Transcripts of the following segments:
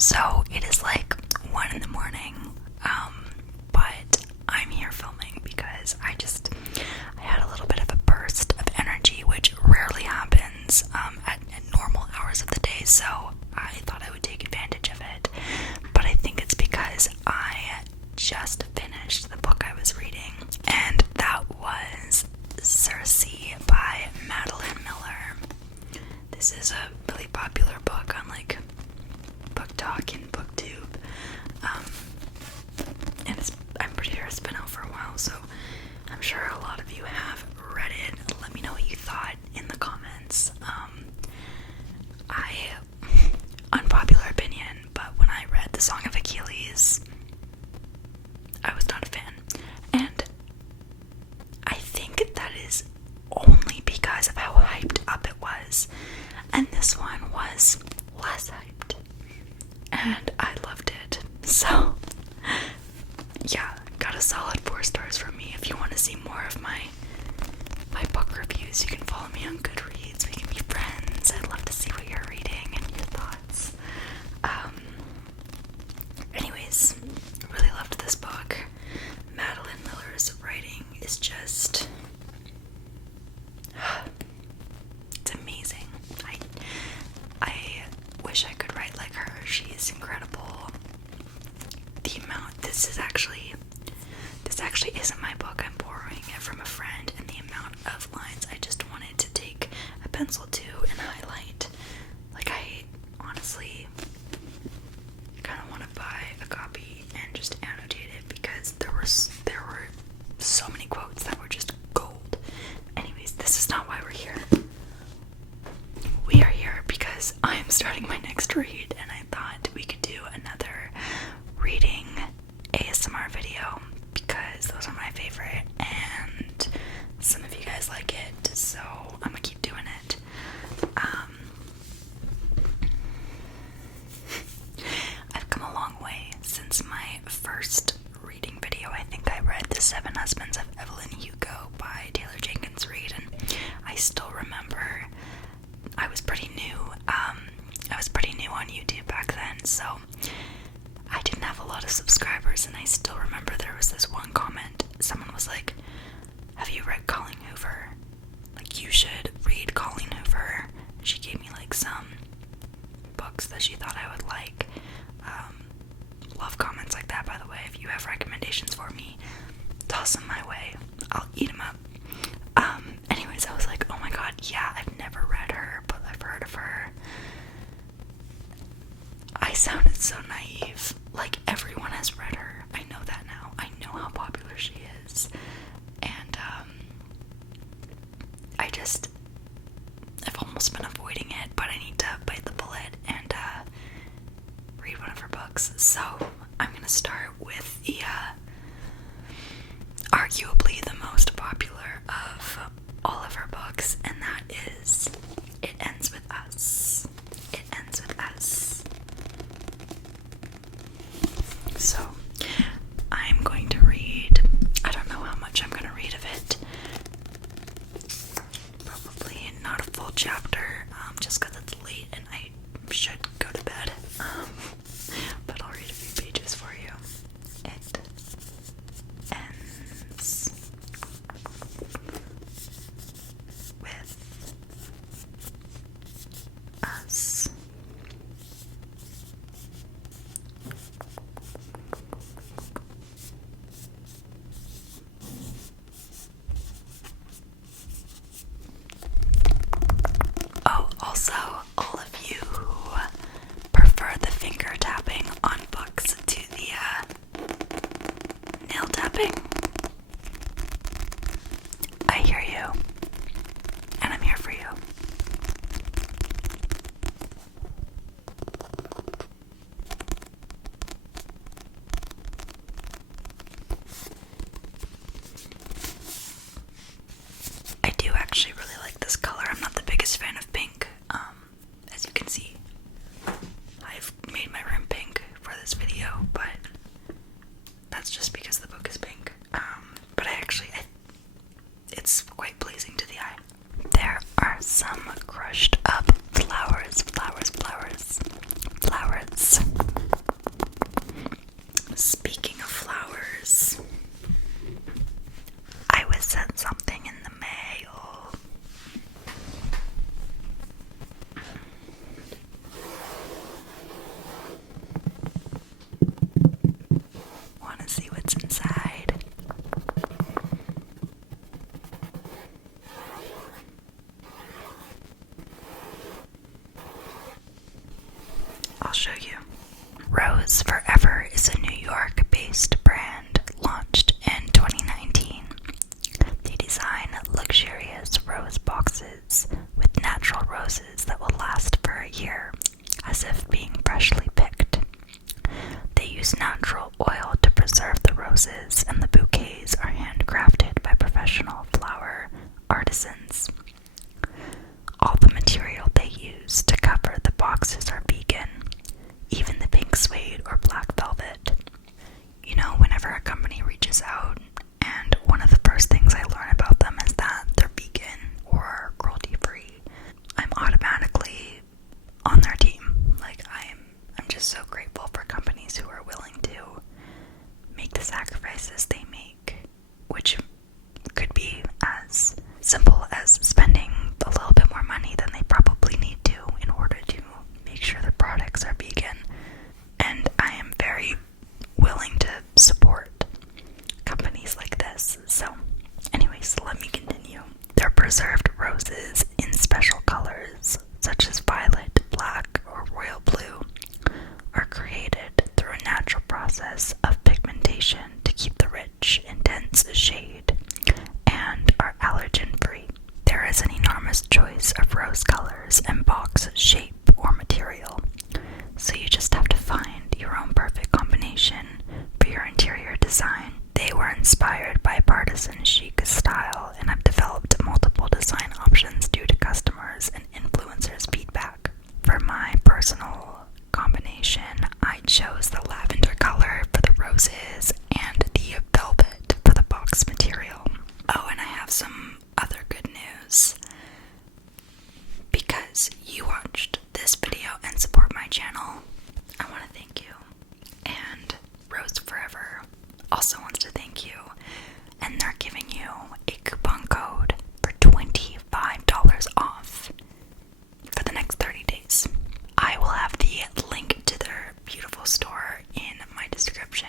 So it is like 1 in the morning, but I'm here filming because I had a little bit of a burst of energy, which rarely happens at normal hours of the day, so I thought I would take advantage of it. But I think it's because I just finished the book I was reading, and that was Sooo by Madeline Miller. This is a really popular book on like Book Talk and BookTube, and I'm pretty sure it's been out for a while, so I'm sure a lot of you have read it. Let me know what you thought in the comments. Unpopular opinion, but when I read The Song of Achilles, I was not a fan, and I think that is only because of how hyped up it was, and this one was less hyped, and I loved it. So yeah, got a solid 4 stars from me. If you want to see more of my book reviews, you can follow me on Goodreads. We can be friends. I'd love to see what you're reading and your thoughts. Anyways, really loved this book. Madeline Miller's writing is just it's amazing. I wish I could write like her. She is incredible. This actually isn't my book. I'm borrowing it from a friend, and the amount of lines I just wanted to take a pencil to and highlight. Like, I honestly kind of want to buy a copy and just annotate it, because there were so many quotes that were just gold. Anyways, this is not why we're here. We are here because I am starting my next read, and I thought we could do another reading ASMR video because those are my favorite, and some of you guys like it, so I'm gonna keep doing it. I've come a long way since my first reading video. I think I read The 7 Husbands of Evelyn Hugo by Taylor Jenkins Reid, and I still remember I was pretty new. I was pretty new on YouTube back then, so I didn't have a lot of subscribers, and I still remember there was this one comment. Someone was like, "Have you read Colleen Hoover? Like, you should read Colleen Hoover." She gave me like some books that she thought I would like. Love comments like that, by the way. If you have recommendations for me, toss them my way. I'll eat them up. Anyways, I was like, oh my god, yeah, I've never read her, but I've heard of her. I sounded so naive. Like, everyone has read her. I know that now. I know how popular she is. And, I've almost been avoiding it, but I need to bite the bullet and, read one of her books. So, I'm gonna start with the, arguably the most popular of all of her books, and that is It Ends With Us. It Ends With Us. So, I'm going to read, I don't know how much I'm going to read of it. Probably not a full chapter, just because it's late and I should go to bed. But I'll read a few pages for you. It ends with us. Oh, also, all of you who prefer the finger tapping on books to the nail tapping, I hear you, and I'm here for you. I do actually really like this color. I'm not the biggest fan of pink. As you can see, I've made my room pink for this video, but that's just because the book is pink. But it's quite pleasing to the eye. There are some crushed up flowers. Rose Forever is a New York-based brand launched in 2019. They design luxurious rose boxes with natural roses that will last for a year, as if being freshly picked. They use natural oil to preserve the roses, and the bouquets are handcrafted by professional flower artisans. All the material they use to cover the boxes are vegan, even the pink suede or black velvet. You know, whenever a company reaches out, and one of the first things I learn about them is that they're vegan or cruelty-free, I'm automatically on their team. Like, I'm just so grateful for companies who are willing to make the sacrifices they make, which could be as simple as spending a little bit more money than they probably need to in order to make sure the products are vegan. And I am very willing to support companies like this. So anyways, let me continue. They're preserved roses in special colors such as violet, black, or royal blue are created through a natural process of pigmentation to keep the rich, intense shade, and are allergen-free. There is an enormous choice of rose colors and box shape or material, so you just have to find your own perfect combination for your interior design. They were inspired by partisan chic style and have developed multiple design options due to customers and influencers' feedback. For my personal combination, I chose the lavender color for the roses and the velvet for the box material. Oh, and I have some other good news. Because you watched this video and support my channel, I want to thank you. And Rose Forever also wants to thank you. And they're giving you a coupon code for $25 off for the next 30 days. I will have the link to their beautiful store in my description,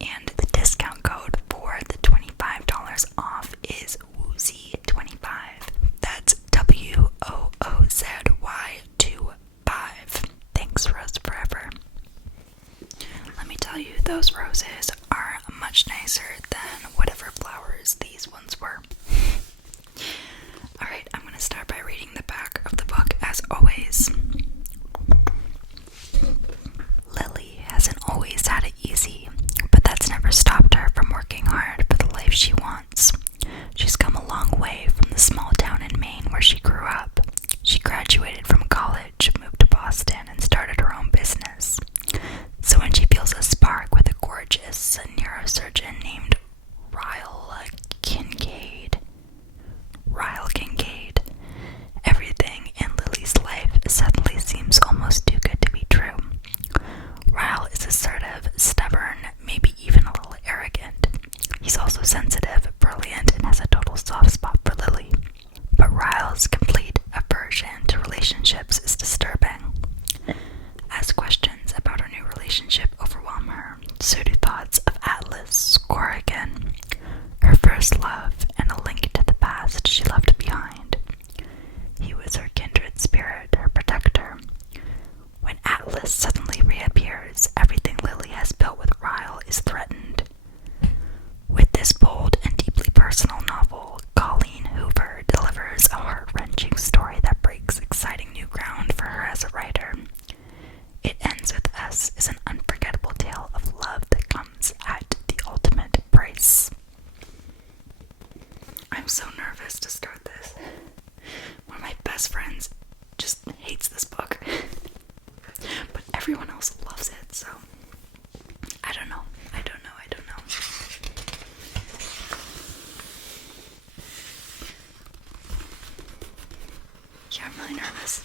and the discount code for the $25 off is WOOZY25. That's WOOZY25. Thanks, Rose Forever. Let me tell you, those roses are much nicer than whatever flowers these ones were. Alright, I'm going to start by reading the back of the book as always. Lily hasn't always had it easy, but that's never stopped her from working hard for the life she wants. She's come a long way from the small town in Maine where she grew up. She graduated from college, moved to Boston, and started her own business. So when she feels a spark with a gorgeous neurosurgeon named Ryle Kincaid, everything in Lily's life suddenly seems almost too good to be true. Ryle is assertive, stubborn, maybe even a little arrogant. He's also sensitive, brilliant, and has a total soft spot for Lily. But Ryle's complete aversion to relationships is disturbing. As questions about her new relationship overwhelm her, so do thoughts of Atlas, Corrigan, her first love, and a link to the past she left behind. He was her kindred spirit, her protector. When Atlas suddenly reappears, everything Lily has built with Ryle is threatened. With this bold and deeply personal novel, Colleen Hoover delivers a heart-wrenching story that breaks exciting new ground for her as a writer. It Ends With Us is an unforgettable tale of love that comes at the ultimate price. I'm so nervous to start this. One of my best friends just hates this book. But everyone else loves it, so I don't know. Yeah, I'm really nervous.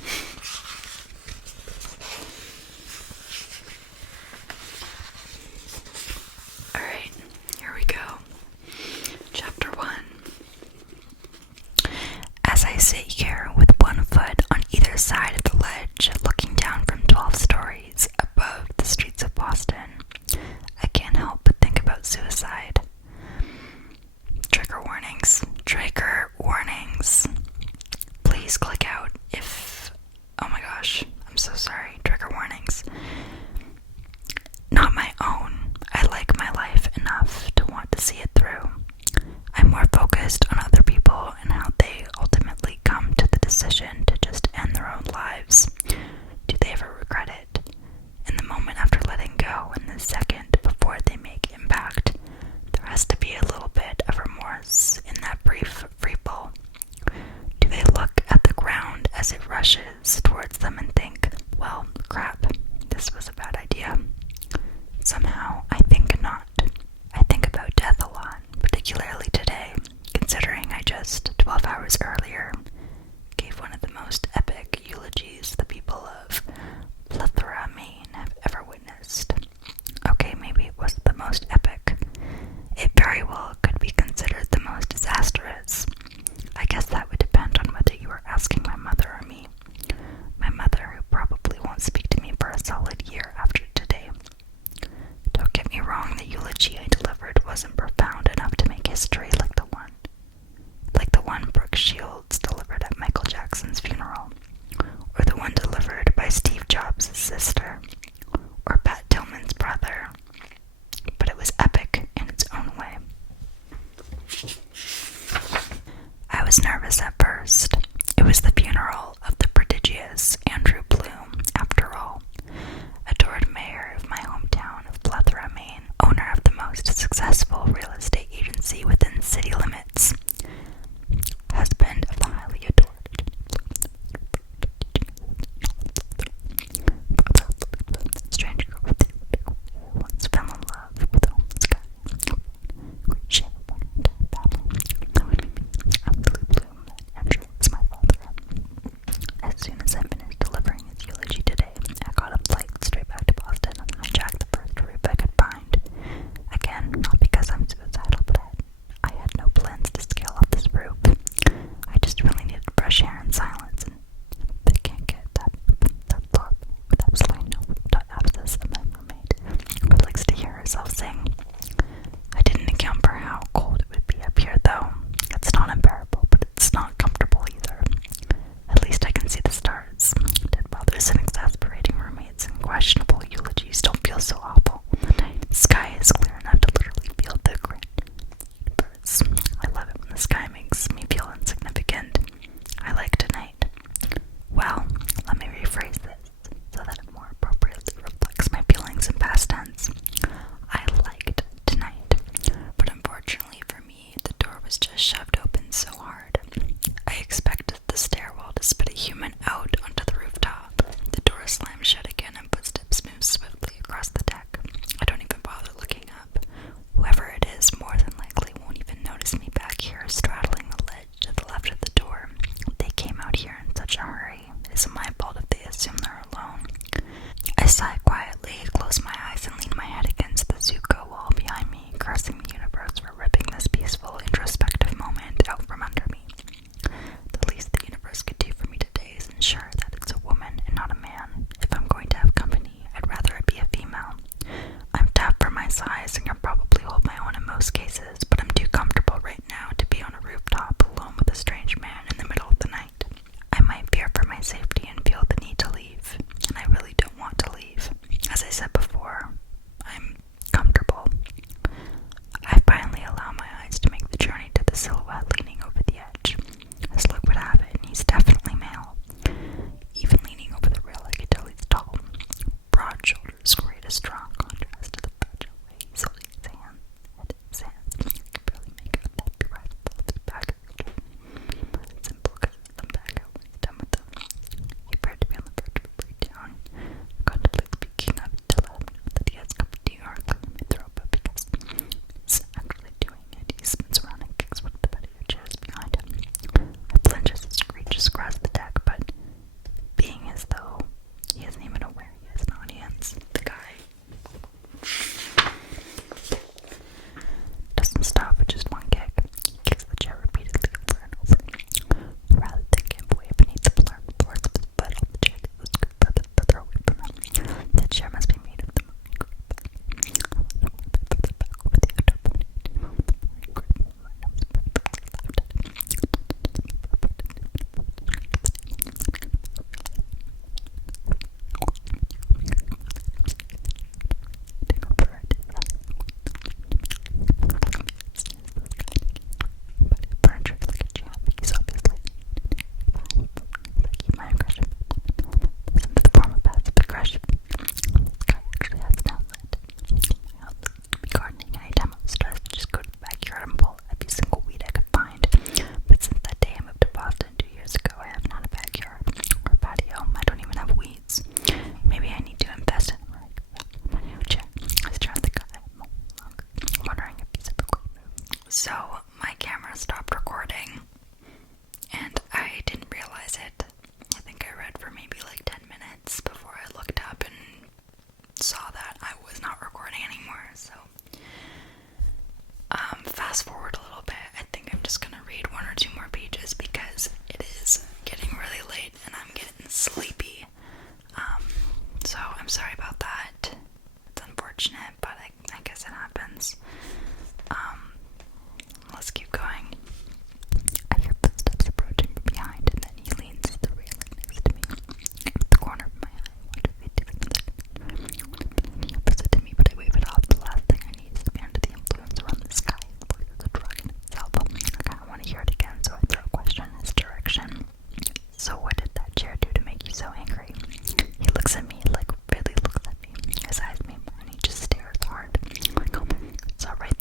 past tense. I liked tonight, but unfortunately for me, the door was just shoved open so hard. I expected the stairwell to spit a human out onto the rooftop. The door slammed shut again and footsteps moved swiftly across the deck. I don't even bother looking up. Whoever it is more than likely won't even notice me back here straddling the ledge to the left of the door. They came out here in such a hurry. It isn't my fault if they assume they're alone. I sigh quietly, close my eyes, and lean my head against the Zuko wall behind me, cursing the universe for ripping this peaceful, introspective moment out from under me. The least the universe could do for me today is ensure that it's a woman and not a man. If I'm going to have company, I'd rather it be a female. I'm tapped for my size and can probably hold my own in most cases, but I'm too comfortable right now to be on a rooftop alone with a strange man in the middle of the night. I might fear for my safety and feel the need to leave, and I really don't want to leave. As I said before, I'm comfortable. I finally allow my eyes to make the journey to the silhouette leaning over the edge. As luck would have it, he's definitely male. Even leaning over the rail, I could tell he's tall. Broad shoulders create a strong contrast to the fragile way he's holding his hand. I can barely make out that be right above his back of the chair. It's simple because it's them back out when he's done with them. He appeared to be on the verge of a breakdown. I contemplate speaking up to let him know that he has company or clearing my throat, but because he's actually doing it, he spins around and kicks one of the patio chairs behind him. I flinch as it screeches across the deck, but being as though he isn't even aware he has an audience, the guy doesn't stop with just one kick. He kicks the chair repeatedly over and over. Rather than give way beneath the force of his butt, the chair goes further away from him. The chair must be made of the moving grip. I was further back over the other point. The moving grip momentum was perfectly left at him. But his furniture is like a jam. He's obviously keep my aggression. Listen to the form of passive aggression. This guy actually has an outlet. My outlet would be gardening. Anytime I was stressed, I'd just go to the backyard and pull every single weed I could find. But since that day I moved to Boston 2 years ago, I have not a backyard or a patio. I don't even have weeds. Maybe I need to invest in a patio chair. I stared at the guy longer, wondering if he's ever going to move. So my camera stopped recording, and I didn't realize it. I think I read for maybe like 10 minutes before I looked up and saw that I was not recording anymore. So fast forward a little bit. I think I'm just gonna read 1 or 2 more pages because it is getting really late and I'm getting sleepy. So I'm sorry about that. It's unfortunate, but I guess it happens. Let's keep going. I hear footsteps approaching from behind, and then he leans to the railing next to me. At the corner of my eye, I wonder if he'd do something. He offers it to me, but I wave it off. The last thing I need is to be under the influence around the sky. The voice is a drug in itself. I kind of want to hear it again, so I throw a question in his direction. So what did that chair do to make you so angry? He looks at me, like really looks at me. His eyes meet mine, he just stares hard. Like, oh, it's alright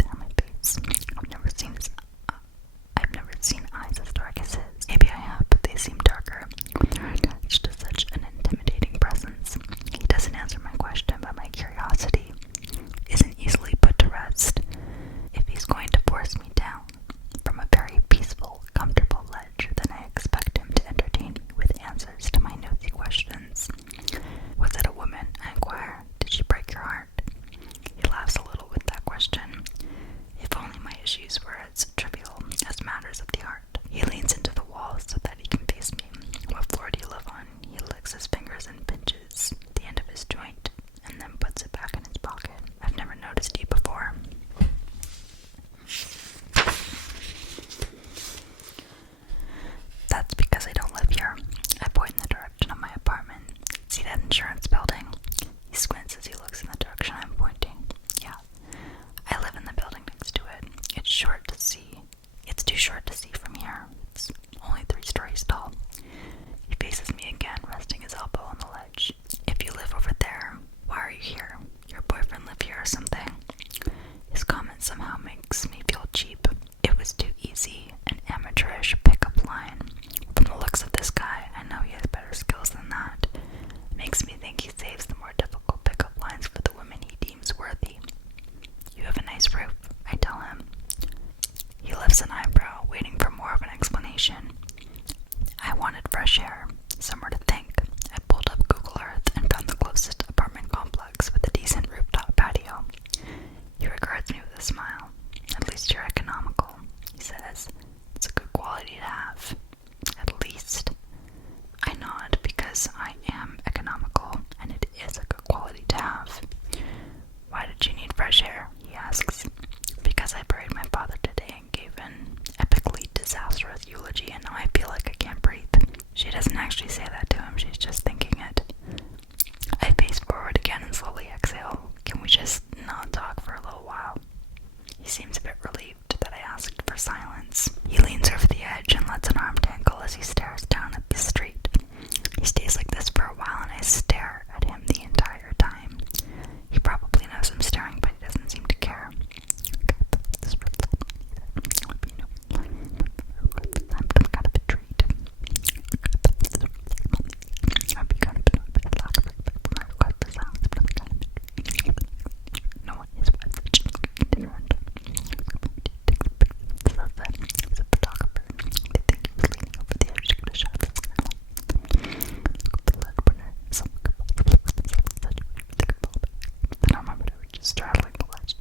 startling alleged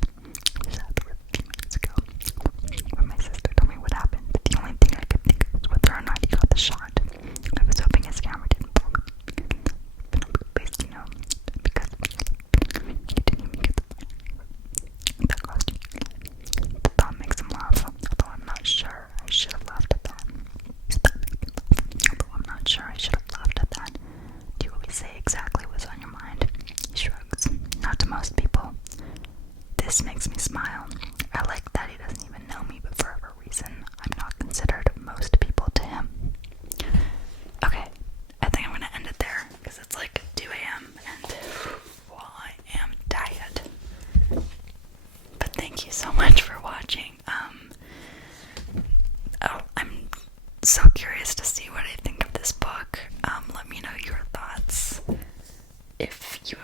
disaster a few minutes ago. When my sister told me what happened, the only thing I could think of was whether or not he got the shot. I was hoping his camera didn't fall. Based, because he didn't even get the costume. The thought makes him laugh, although I'm not sure I should have laughed at that. Do you always say exactly what's on your mind? He shrugs. Not to most people. This makes me smile. I like that he doesn't even know me, but for whatever reason, I'm not considered most people to him. Okay, I think I'm gonna end it there, because it's like 2 a.m. and well, I am tired. But thank you so much for watching. I'm so curious to see what I think of this book. Let me know your thoughts. If you